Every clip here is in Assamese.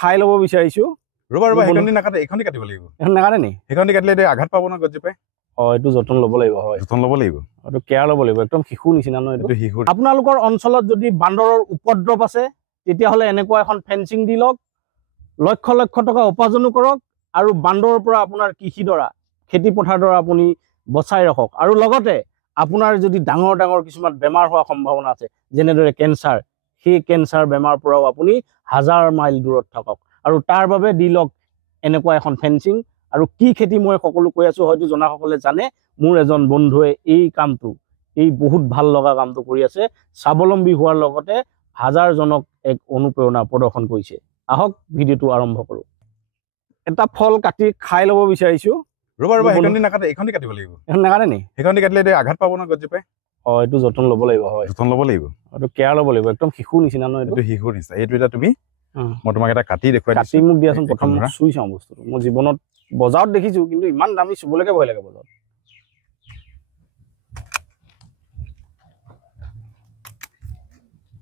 খাই ল'ব বিচাৰিছো ৰবা ৰবা হেকন্দি নাকাটে এখনদি কাটিব লাগিব এখন নাকাটে নি হেকন্দি কাটিলে দে আঘাত পাব না গজজোপাই এইটো যতন ল'ব লাগিব হয় যতন ল'ব লাগিব এইটো কেয়াৰ ল'ব লাগিব একদম শিশু নিচিনা ন এইটো শিশু আপোনালোকৰ অঞ্চলত যদি বান্দৰৰ উপদ্ৰৱ আছে তেতিয়াহ'লে এনেকুৱা এখন ফেন্সিং দি লওক লক্ষ লক্ষ টকা উপাৰ্জনো কৰক আৰু বান্দৰৰ পৰা আপোনাৰ কৃষিডৰা খেতি পথাৰডৰা আপুনি বচাই ৰাখক আৰু লগতে আপোনাৰ যদি ডাঙৰ ডাঙৰ কিছুমান বেমাৰ হোৱাৰ সম্ভাৱনা আছে যেনেদৰে কেঞ্চাৰ সেই কেঞ্চাৰ বেমাৰ পৰাও আপুনি 1000 মাইল দূৰত থাকক আৰু তাৰ বাবে দি লওক এনেকুৱা এখন ফেন্সিং আৰু কি খেতি মই সকলো কৈ আছো হয়তো জনাসকলে জানে মোৰ এজন বন্ধুৱে এই কামটো এই বহুত ভাল লগা কামটো কৰি আছে স্বাৱলম্বী হোৱাৰ লগতে 1000 জনক এক অনুপ্ৰেৰণা প্ৰদৰ্শন কৰিছে আহক ভিডিঅ'টো আৰম্ভ কৰো এটা ফল কাটি খাই ল'ব বিচাৰিছো ৰবা ৰবা হেকন্দি নাকাটে এখনদি কাটিব লাগিব এখন নাকাটে নি হেকন্দি কাটিলে দে আঘাত পাব না গজজোপাই এইটো যতন ল'ব লাগিব হয় যতন ল'ব লাগিব এইটো কেয়াৰ ল'ব লাগিব একদম শিশু নিচিনা ন এইটো শিশুৰ নিচিনা এইটো এটা তুমি মই তোমাক এটা কাটি দেখুৱাই কাটি মোক দিয়াচোন প্ৰথম চুই চাওঁ বস্তুটো মই জীৱনত বজাৰত দেখিছো কিন্তু ইমান দামী চুবলৈকে ভয় লাগে বজাৰত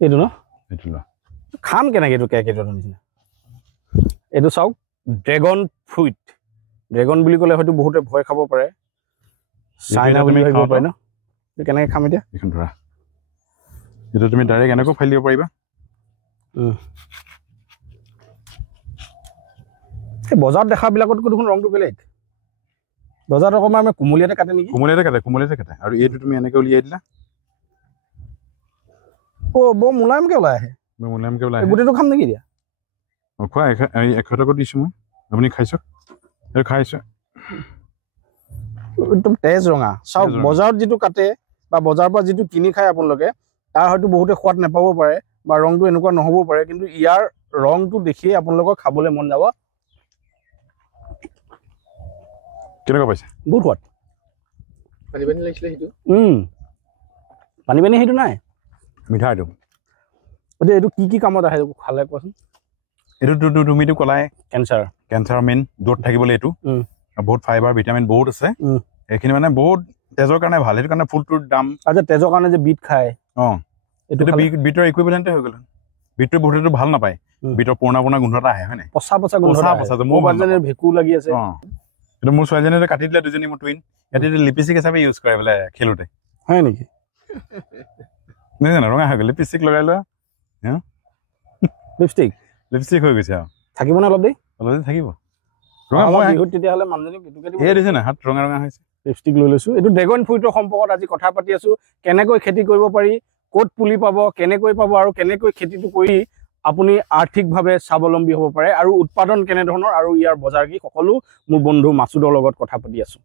এইটো ন এইটো ন খাম কেনেকে এইটো কেকেটৰ নিচিনা এইটো চাওক ড্ৰেগন ফ্ৰুইট ড্ৰেগন বুলি ক'লে হয়তো বহুতে ভয় খাব পাৰে চাইনা বুলি ভাবিব পাৰে ন কেনেকে খাম এতিয়া এখন ধৰা এইটো তুমি ডাইৰেক্ট এনেকৈ ফাইল দিব পাৰিবা এই বজাৰত দেখাবিলাকতকৈ দেখোন ৰংটো বেলেগ বজাৰত অকণমান আমি কুমলীয়াতে কাটে নেকি কুমলীয়াতে কাটে আৰু এইটো তুমি এনেকৈ উলিয়াই দিলা বৰ মোলায়মকে ওলাই আহে গোটেইটো খাম নেকি এতিয়া খোৱা 100 টকা দিছোঁ মই আপুনি খাইছক এইটো খাইছোঁ একদম তেজ ৰঙা চাওক বজাৰত যিটো কাটে বা বজাৰৰ পৰা যিটো কিনি খায় আপোনালোকে তাৰ হয়তো বহুতে সোৱাদ নাপাব পাৰে বা ৰংটো এনেকুৱা নহ'ব পাৰে কিন্তু ইয়াৰ ৰংটো দেখিয়ে আপোনালোকক খাবলৈ মন যাব কেনেকুৱা পাইছে বহুত সোৱাদ পানী পানী লাগিছিলে সেইটো পানী পানী সেইটো নাই মিঠা এইটো এইটো কি কি কামত আহে খালে কোৱাচোন এইটো তুমিতো ক'লাই কেঞ্চাৰ মেইন দূৰত থাকিবলৈ এইটো বহুত ফাইবাৰ ভিটামিন বহুত আছে এইখিনি মানে বহুত তেজৰ কাৰণে ভাল সেইটো কাৰণে ফুলটোৰ দাম আচ্ছা তেজৰ কাৰণে যে বিট খায় এইটো বিটৰ ইকুইভেলেণ্টে হৈ গ'ল বিটৰ বহুতেতো ভাল নাপায় বিটৰ পুৰণা গোন্ধ এটা আহে হয় নাই পচা গোন্ধ ভেঁকুৰ লাগি আছে এইটো মোৰ ছোৱালীজনীয়ে কাটি দিলে দুজনী মোৰ টুইন সিহঁতে লিপষ্টিক হিচাপে ইউজ কৰে বোলে খেলোঁতে হয় নেকি জানো ৰঙা হৈ গ'ল লিপষ্টিক লগাই লোৱা লিপষ্টিক হৈ গৈছে আৰু থাকিব নে অলপ দেৰি থাকিব তেতিয়াহ'লে মানুহজনী দিছে না হাত ৰঙা ৰঙা হৈছে লিপষ্টিক লৈ লৈছো এইটো ড্ৰেগন ফ্ৰুইটৰ সম্পৰ্কত আজি কথা পাতি আছো কেনেকৈ খেতি কৰিব পাৰি ক'ত পুলি পাব কেনেকৈ পাব আৰু কেনেকৈ খেতিটো কৰি আপুনি আৰ্থিকভাৱে স্বাৱলম্বী হ'ব পাৰে আৰু উৎপাদন কেনেধৰণৰ আৰু ইয়াৰ বজাৰ কি সকলো মোৰ বন্ধু মাছুদৰ লগত কথা পাতি আছো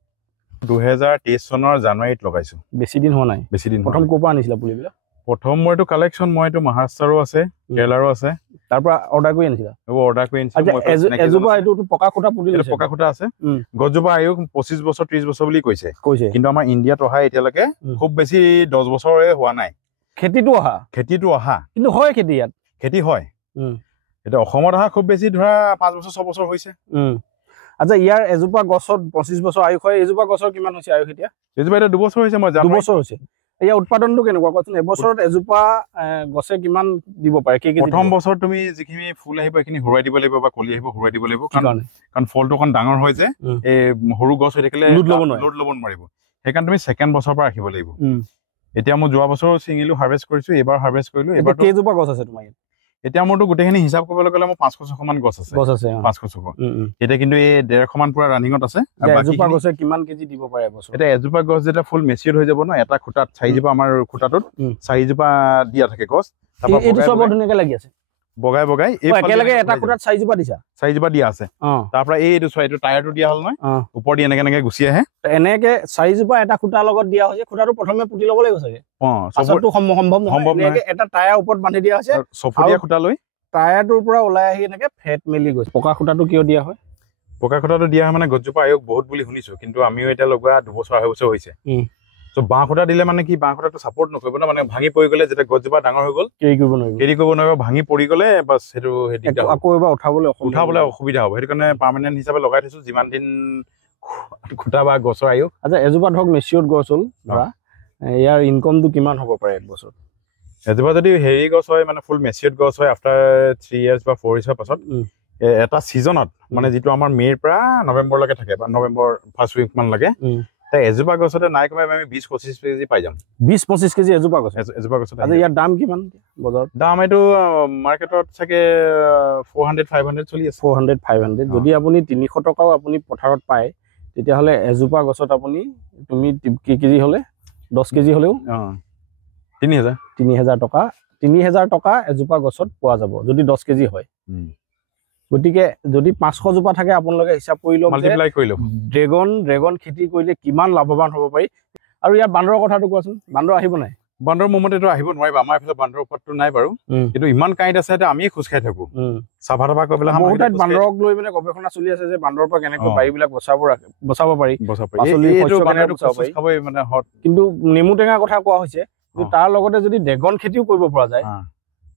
2023 চনৰ জানুৱাৰীত লগাইছো বেছি দিন হোৱা নাই প্ৰথম ক'ৰ পৰা আনিছিলা পুলিবিলাক প্ৰথম মইতো কালেকশ্যন মইতো মহাৰাষ্ট্ৰৰো আছে কেৰেলাৰো আছে তাৰ পৰা অৰ্ডাৰ কৰি আনিছিলা এজোপা এইটো পকা খুঁটা পুলি পকা খুঁটা আছে গছজোপা আয়ুস 25 বছৰ 30 বছৰ বুলি কৈছে কিন্তু আমাৰ ইণ্ডিয়াত অহা এতিয়ালৈকে খুব বেছি 10 বছৰে হোৱা নাই খেতিটো অহা কিন্তু হয় খেতি হয় এটা অসমত অহা খুব বেছি ধৰা 5 বছৰ 6 বছৰ হৈছে আচ্ছা ইয়াৰ এজোপা গছত 25 বছৰ আয়ুস হয় এজোপা গছৰ কিমান হৈছে আয়ুস এতিয়া এজোপা এটা 2 বছৰ হৈছে মই 2 বছৰ হৈছে ইয়াৰ উৎপাদনটো কেনেকুৱা কোৱাচোন এবছৰত এজোপা গছে কিমান দিব পাৰে প্ৰথম বছৰ তুমি যিখিনি ফুল আহিব এইখিনি হুৰাই দিব লাগিব বা কলি আহিব হুৰাই দিব লাগিব কাৰণ ফলটো অকণ ডাঙৰ হয় যে এই সৰু গছ হৈ থাকিলে লোড ল'ব নোৱাৰিব সেইকাৰণে তুমি ছেকেণ্ড বছৰৰ পৰা ৰাখিব লাগিব এতিয়া মই যোৱা বছৰ ছিঙিলো হাৰ্ভেষ্ট কৰিছো এবাৰ হাৰ্ভেষ্ট কৰিলো এবাৰ কেইজোপা গছ আছে তোমাৰ ইয়াত এতিয়া মোৰতো গোটেইখিনি হিচাপ কৰিবলৈ গ'লে মোৰ 500 মান গছ আছে 500 এতিয়া কিন্তু এই 150 মান পুৰা ৰানিঙত আছে এজোপা গছে কিমান কেজি দিব পাৰে এবছৰ এতিয়া এজোপা গছ যেতিয়া ফুল মেচিয়ৰ হৈ যাব ন এটা খুঁটাত 4জোপা আমাৰ খুঁটাটোত 4জোপা দিয়া থাকে গছ এইটো সব ধুনীয়াকৈ লাগি আছে বগাই একেলগে এটা খুঁটাত 4জোপা দিছা 4জোপা দিয়া আছে তাৰ পৰা এইটো এইটো টায়াৰটো দিয়া হ'ল নহয় ওপৰ দি এনেকে গুচি আহে এনেকে 4জোপা এটা খুঁটাৰ লগত দিয়া হৈছে খুঁটাটো প্ৰথমে পুতি ল'ব লাগিব চাগে পাছতো সম্ভৱ নহয় এটা টায়াৰ ওপৰত বান্ধি দিয়া হৈছে ছফুটীয়া খুঁটা লৈ টায়াৰটোৰ পৰা ওলাই আহি এনেকে ফেট মেলি গৈছে পকা খুঁটাটো কিয় দিয়া হয় পকা খুঁটাটো দিয়া হয় মানে গছজোপা আয়ুস বহুত বুলি শুনিছো কিন্তু আমিও এতিয়া লগোৱা 2 বছৰ 2.5 বছৰ হৈছে তো বাঁহ খুঁটা দিলে মানে কি বাঁহ খুঁটাটো সাপোৰ্ট নকৰিব না মানে ভাঙি পৰি গ'লে যেতিয়া গছজোপা ডাঙৰ হৈ গ'ল কেৰি কৰিব নোৱাৰিব ভাঙি পৰি গ'লে বাছ সেইটো আকৌ এবাৰ উঠাবলৈ অসুবিধা হ'ব সেইটো কাৰণে পাৰ্মানেণ্ট হিচাপে লগাই থৈছো যিমান দিন খুঁটা বা গছৰ আয়ুস আচ্ছা এজোপা ধৰক মেচিয়ৰ্ড গছ হ'ল ধৰা ইয়াৰ ইনকমটো কিমান হ'ব পাৰে এক বছৰত এজোপা যদি হেৰি গছ হয় মানে ফুল মেচিয়ৰ্ড গছ হয় আফটাৰ 3 ইয়াৰ্ছ বা 4 ইয়াৰ্ছৰ পাছত এটা ছিজনত মানে যিটো আমাৰ মে'ৰ পৰা নৱেম্বৰলৈকে থাকে বা নৱেম্বৰ ফাৰ্ষ্ট উইক মান লাগে এজোপা গছতে নাই কমে আমি 20-25 কেজি পাই যাম 20-25 কেজি এজোপা গছ আজি ইয়াৰ দাম কিমান বজাৰত দাম এইটো মাৰ্কেটত চাগে 400-500 চলি আছে 400-500 যদি আপুনি 300 টকাও আপুনি পথাৰত পায় তেতিয়াহ'লে এজোপা গছত আপুনি তুমি কি কেজি হ'লে 10 কেজি হ'লেও 3000 টকা 3000 টকা এজোপা গছত পোৱা যাব যদি 10 কেজি হয় গতিকে যদি 500 জোপা থাকে আপোনালোকে হিচাপ কৰি লওক মাল্টিপ্লাই কৰি লওক ড্ৰেগন খেতি কৰিলে কিমান লাভৱান হ'ব পাৰি আৰু ইয়াৰ বান্দৰৰ কথাটো কোৱাচোন বান্দৰ আহিব নাই বান্দৰ মোমতেতো আহিব নোৱাৰিব আমাৰ এইফালে বান্দৰৰ উৎপাতটো নাই বাৰু কিন্তু ইমান কাঁইট আছে যে আমিয়ে খোজ খাই থাকো চাফা তাফা কৰি পেলাই বহুত ঠাইত বান্দৰক লৈ মানে গৱেষণা চলি আছে যে বান্দৰৰ পৰা কেনেকৈ বাৰীবিলাক বচাব পাৰি কিন্তু নেমু টেঙাৰ কথা কোৱা হৈছে কিন্তু তাৰ লগতে যদি ড্ৰেগন খেতিও কৰিব পৰা যায়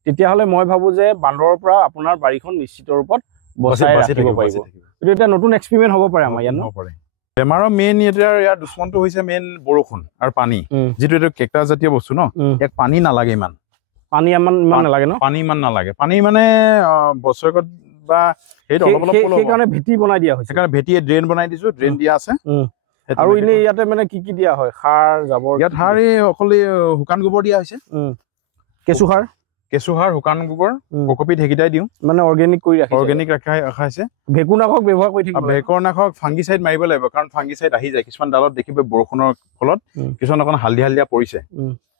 তেতিয়াহ'লে মই ভাবো যে বান্দৰৰ পৰা আপোনাৰ বাৰীখন নিশ্চিত ৰূপত বচাই ৰাখিব পাৰিব এইটো এটা নতুন এক্সপেৰিমেণ্ট হ'ব পাৰে আমাৰ ইয়াত হ'ব পাৰে বেমাৰৰ মেইন ইয়াৰ দুশ্মনটো হৈছে মেইন বৰষুণ আৰু পানী যিটো এইটো কেকটাছ জাতীয় বস্তু ন ইয়াক পানী নালাগে ইমান ইমান নালাগে ন পানী ইমান নালাগে পানী মানে বছৰেকত বা সেইটো অলপ অলপ সেইকাৰণে ভেটি বনাই দিয়া হৈছে সেইকাৰণে ভেটিয়ে ড্ৰেইন বনাই দিছো ড্ৰেইন দিয়া আছে আৰু এনে ইয়াতে মানে কি দিয়া হয় সাৰ জাবৰ ইয়াত সাৰ অকল শুকান গোবৰ দিয়া হৈছে কেঁচু সাৰ শুকান গোবৰ ককপিত সেইকেইটাই দিওঁ মানে অৰ্গেনিক ৰখা হৈছে ভেকুৰনাশক ব্যৱহাৰ কৰি থাকিব ভেকুৰনাশক ফাংগিচাইড মাৰিব লাগিব কাৰণ ফাংগিচাইড আহি যায় কিছুমান ডালত দেখিব বৰষুণৰ ফলত কিছুমান অকণ হালধীয়া পৰিছে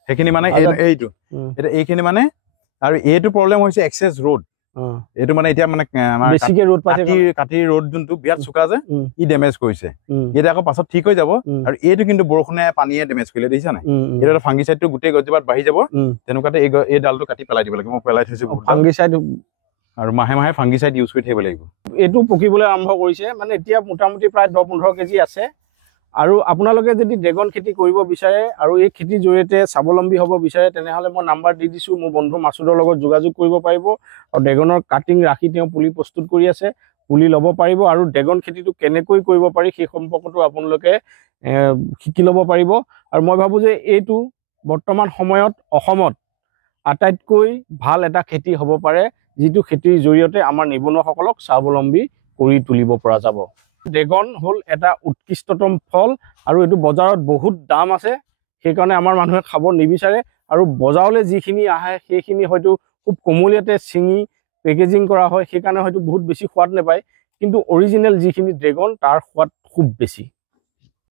সেইখিনি মানে এইটো এতিয়া এইখিনি মানে আৰু এইটো প্ৰব্লেম হৈছে এক্সেছ ৰ'দ এইটো মানে এতিয়া মানে কাটি ৰ'দ যোনটো বিৰাট চোকা যে ই ডেমেজ কৰিছে এতিয়া আকৌ পাছত ঠিক হৈ যাব আৰু এইটো কিন্তু বৰষুণে পানীয়ে ডেমেজ কৰিলে দেখিছা নাই এইটো ফাংগিচাইডটো গোটেই গছজোপাত বাঢ়ি যাব তেনেকুৱাতে এই ডালটো কাটি পেলাই দিব লাগে মই পেলাই থৈছো ফাংগিচাইড আৰু মাহে মাহে ফাংগিচাইড ইউজ কৰি থাকিব লাগিব এইটো পকিবলৈ আৰম্ভ কৰিছে মানে এতিয়া মোটামুটি প্ৰায় 10-15 কেজি আছে আৰু আপোনালোকে যদি ড্ৰেগন খেতি কৰিব বিচাৰে আৰু এই খেতিৰ জৰিয়তে স্বাৱলম্বী হ'ব বিচাৰে তেনেহ'লে মই নাম্বাৰ দি দিছোঁ মোৰ বন্ধু মাছুদৰ লগত যোগাযোগ কৰিব পাৰিব আৰু ড্ৰেগনৰ কাটিং ৰাখি তেওঁ পুলি প্ৰস্তুত কৰি আছে পুলি ল'ব পাৰিব আৰু ড্ৰেগন খেতিটো কেনেকৈ কৰিব পাৰি সেই সম্পৰ্কটো আপোনালোকে শিকি ল'ব পাৰিব আৰু মই ভাবোঁ যে এইটো বৰ্তমান সময়ত অসমত আটাইতকৈ ভাল এটা খেতি হ'ব পাৰে যিটো খেতিৰ জৰিয়তে আমাৰ নিবনুৱাসকলক স্বাৱলম্বী কৰি তুলিব পৰা যাব ড্ৰেগন হ'ল এটা উৎকৃষ্টতম ফল আৰু এইটো বজাৰত বহুত দাম আছে সেইকাৰণে আমাৰ মানুহে খাব নিবিচাৰে আৰু বজাৰলৈ যিখিনি আহে সেইখিনি হয়তো খুব কমলীয়াতে ছিঙি পেকেজিং কৰা হয় সেইকাৰণে হয়তো বহুত বেছি সোৱাদ নাপায় কিন্তু অৰিজিনেল যিখিনি ড্ৰেগন তাৰ সোৱাদ খুব বেছি